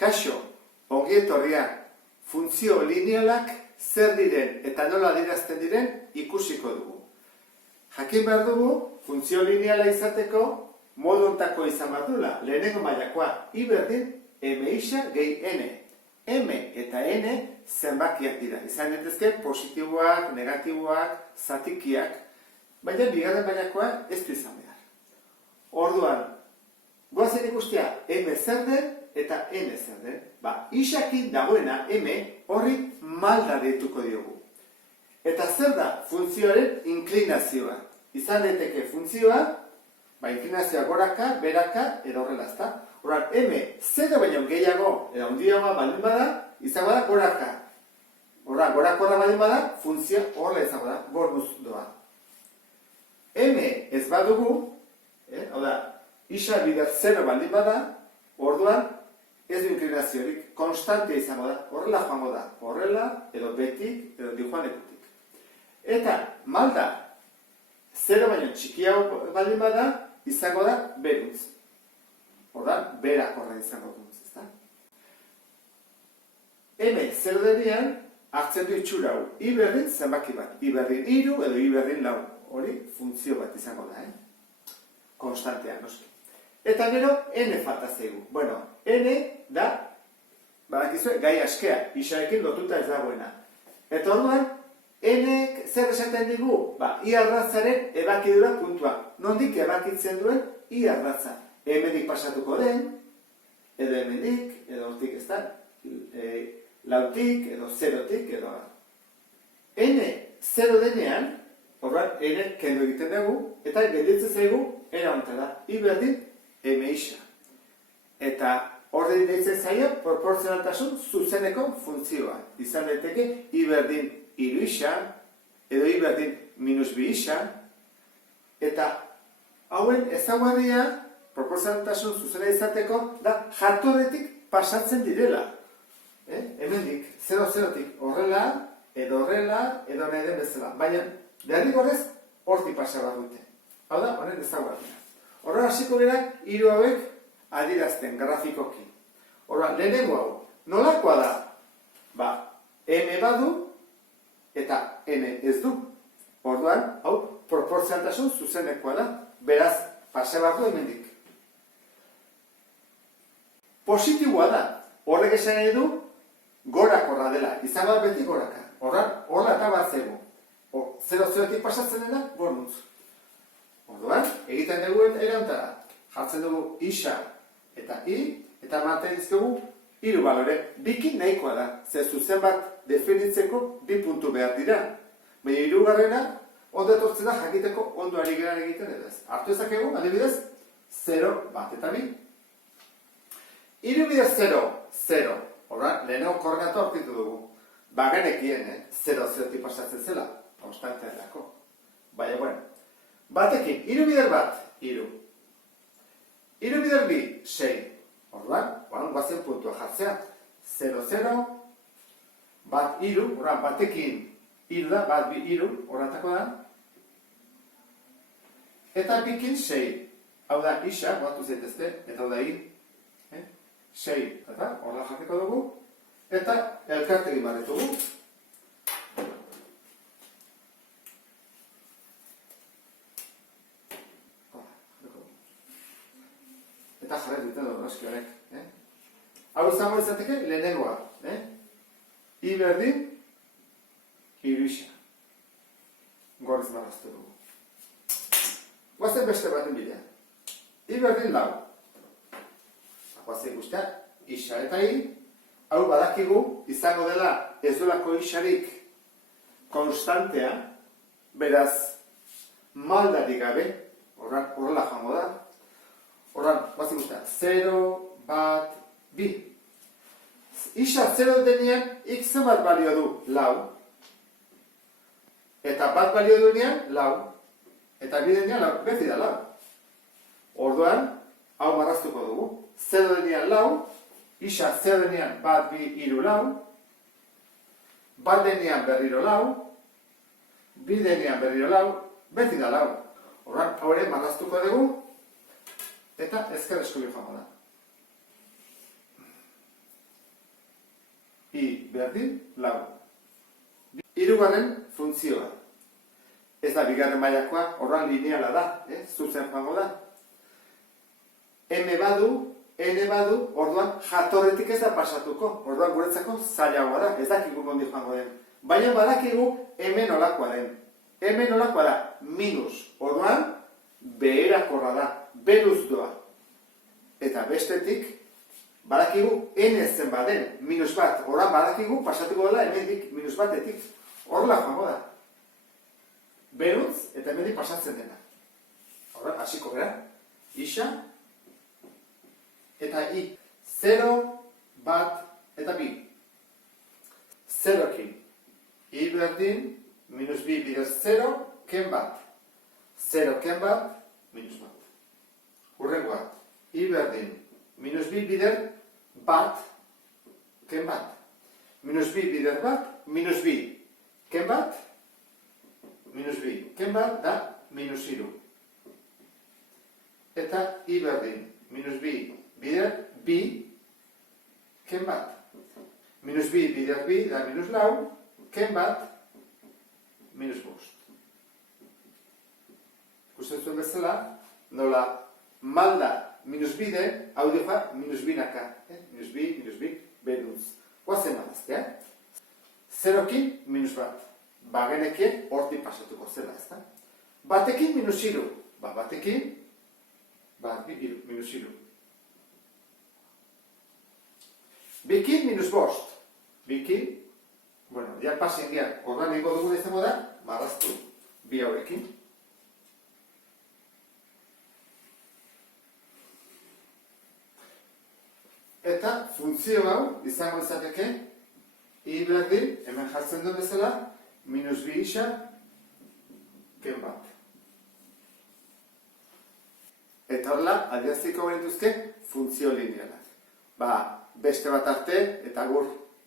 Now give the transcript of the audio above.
Kaixo, ongi etorriak, funtzio linealak zer diren eta nola adierazten diren ikusiko dugu. Jakin behar dugu, funtzio lineala izateko modu hontako izan behar duela. Lehenengo mailakoa, I berdin M isa gehi N. M eta N zenbakiak dira. Izan daitezke positiboak, negatiboak, zatikiak, baina bigarren mailakoa ez du izan behar. Orduan, goazen ikustea M zer den eta N zer den. Isakin dagoena M horri malda deituko diogu. Eta zer da funtzioaren inklinazioa? Izan daiteke funtzioa, inklinazioa goraka, beraka, edo horrela, ezta? Horan, M zero baino gehiago, edo handiagoa baldin bada, izango da goraka. Horan, gorakorra baldin bada, funtzioa horrela izango da, gormuz doa. M ez badugu, hau da, isa bider zero baldin bada, orduan, ez du inklinaziorik, konstantea izango da, horrela joango da, horrela, edo betik, edo dijoanekutik. Eta, malda, zero baino txikiago baldin bada, izango da, beruntz. Ordan, berakorra izango dut, ezta? M zero denean, hartzen du itxura hau, I berdin zenbaki bat, I berdin 3 edo I berdin 4. Hori, funtzio bat izango da, konstantea, noski. Eta gero, N falta zaigu. Bueno, N da, badakizue, gai askea, isarekin lotuta ez dagoena. Eta orduan, N zer esaten digu? I arratzaren ebakidura puntua. Nondik ebakitzen duen I arratza. Hemendik pasatuko den, edo hemendik, edo hortik ez da, lautik, edo zerotik, edo N zero denean, horren N kendu egiten dugu, eta gelditzen zaigu, era honetan da, I berdin M isa. Eta hori deitzen zaio, proportzionaltasun zuzeneko funtzioa. Izan daiteke, I berdin 3 isa, edo I berdin -2 isa, eta hauen ezaugarria, proportzionaltasun zuzena izateko, da jatorretik pasatzen direla. Hemendik, 0-0tik horrela, edo nahi den bezala. Baina, derrigorrez, hortik pasa bat dute. Hau da, honen ezaugarria. Horra hasiko gara, hiru hauek adierazten grafikoki. Horra, lehenengo hau, nolakoa da? M badu eta N ez du. Orduan, hau, proportzionaltasun zuzenekoa da. Beraz, pasa bat du hemendik. Positiboa da. Horrek esan nahi du, gorakorra dela. Izango da beti goraka. Horra eta bat zego. 0-0tik pasatzen dena, gormutz. Orduan, egiten dugu erantara. Jartzen dugu isa eta I, eta ematen dizkegu 3 balore. Bikin nahikoa da. Ze zuzen bat definitzeko 2 puntu behar dira. Baina 3garrena, ondo etortzen da jakiteko ondo ari geran egiten edo ez. Hartu ezakegu, adibidez, 0, bat eta 2. 3 bider 0, 0. Horra, lehenengo koordinatu aurkitu dugu. Bagenekien, 0-0tik pasatzen zela. Konstantea dako. Baina, bueno. Batekin, 3 bider bat, 3. 3 bider 2, 6. Orduan, guazen puntua jartzea. 0-0, bat 3, horran, batekin 3 da, bat 3, horretako da. Eta bikin 6. Hau da, isa, batu zaitezte, eta hau da 6. Eta, horra jarriko dugu. Eta, elkartegi barretugu. Eta jarret duten dugu, noski horrek. Hau izango izateke, lehenengoa. I berdin, 3 isa. Gorriz marraztu dugu. Guazen beste baten bidea. I berdin 4. Guazen guztia, isa eta I. Hau badakigu, izango dela ez dolako isarik konstantea, beraz, maldarik gabe, horrela joango da. Horran, guazen guztia, 0, bat, 2. Isa 0 denean, x bat balio du 4. Eta bat balio duenean, 4. Eta 2 denean, beti da 4. Orduan, hau marraztuko dugu. 0 denean 4, isa 0 denean bat, 2, 3, 4. Bat denean berriro 4. 2 denean berriro 4. Beti da 4. Orduan, hau ere marraztuko dugu. Eta ezker eskubi joango da. bi berdin lau. Hirugarren funtzioa. Ez da bigarren mailakoa, orduan lineala da, zuzen joango da. M badu, N badu, orduan jatorretik ez da pasatuko. Orduan guretzako zailagoa da, ez dakigu nondi joango den. Baina badakigu M nolakoa den. M nolakoa da, minus. Orduan, beherakorra da, beruz doa. Eta bestetik, badakigu N zen baden, minus bat. Orduan badakigu pasatuko dela hemendik minus batetik. Horrela joango da. Beruz eta hemendik pasatzen dena. Horra, hasiko gara. Isa eta I. 0, bat eta bi. 0-ekin. I berdin, minus bi bider 0, ken bat. 0 ken bat, minus bat. Hurrengoa. I berdin, minus bi bider bat, ken bat. Minus bi bider bat, minus bi. Ken bat, minus bi. Ken bat da minus iru. Eta I berdin, minus bi bider bi, ken bat. Minus bi bider bi da minus lau, ken bat, minus bost. Ikusten zuen bezala, nola malda minus bi den, hau dioa minus binaka. Minus bi, benuz. Guazen badazte, 0-ekin minus bat. Bagenekien hortik pasatuko zela, ezta? Batekin minus iru. Batekin, minus iru. Bikin minus bost. Bikin, ja pasen gian, orduan egingo dugu izango da, marraztu bi haurekin. Eta funtzio hau izango izateke, I berdin, hemen jartzen duen bezala, minus bi isa, ken bat. Eta horrela, adieraziko genituzke funtzio linealak. Beste bat arte, eta gur.